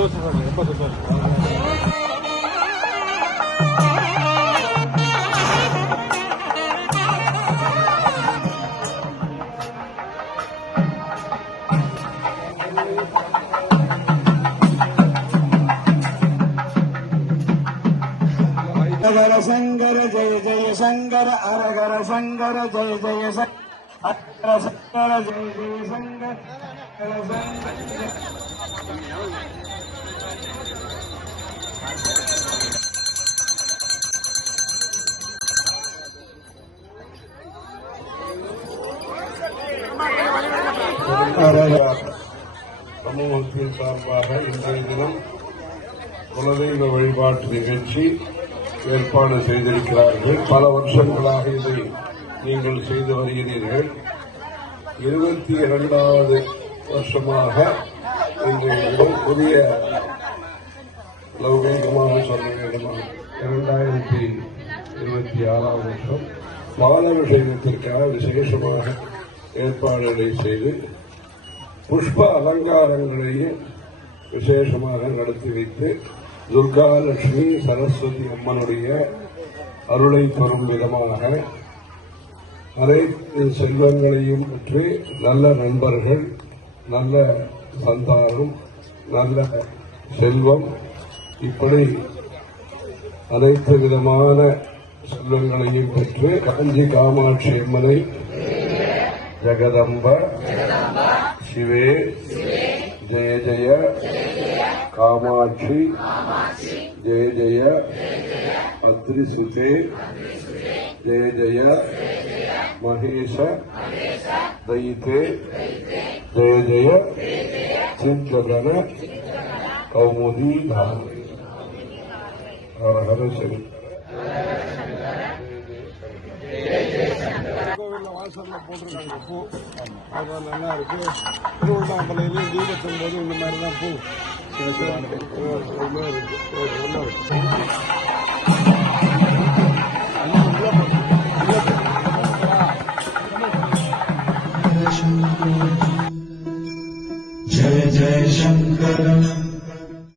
சந்தோஷம் சாமி, ரொம்ப சந்தோஷம். ஹரஹர சங்கர ஜெய ஜெய சங்கர ஹரஹர சங்கர ஜெய ஜெய ஹரஹர சங்கர ஜெய ஜெய சங்கர சமூகத்தின் சார்பாக இன்றைய தினம் குலதெய்வ வழிபாட்டு நிகழ்ச்சி ஏற்பாடு செய்திருக்கிறார்கள். பல வருஷங்களாக இதை நீங்கள் செய்து வருகிறீர்கள். 22வது வருஷமாக இன்றைய தினம் புதிய லௌகீகமாக சொல்ல வேண்டுமா 2026ஆம் வருஷம் பாலாபிஷேகத்திற்காக விசேஷமாக ஏற்பாடுகளை செய்து புஷ்ப அலங்காரங்களையும் விசேஷமாக நடத்தி வைத்து துர்காலட்சுமி சரஸ்வதி அம்மனுடைய அருளை பெறும் விதமாக அனைத்து செல்வங்களையும் பெற்று நல்ல நண்பர்கள், நல்ல சந்தானம், நல்ல செல்வம், இப்படி அனைத்து விதமான செல்வங்களையும் பெற்று காஞ்சி காமாட்சி அம்மனை ஜெகதம்ப சிவே ஜெய ஜெய காமாட்சி ஜெய ஜெய அத்ரிசுதே ஜெய ஜெய மகேஷ தைத்தே ஜெய ஜெய சித்ககன கௌமுதி தாரணை. ஹர சங்கர. கோவில்ல வாசல்ல போட்டிருக்காங்க பூ, அது நல்லா இருக்கு. திருவண்ணாமலையிலையும் தீபத்தின் போது இந்த மாதிரி தான் பூ இருக்கு.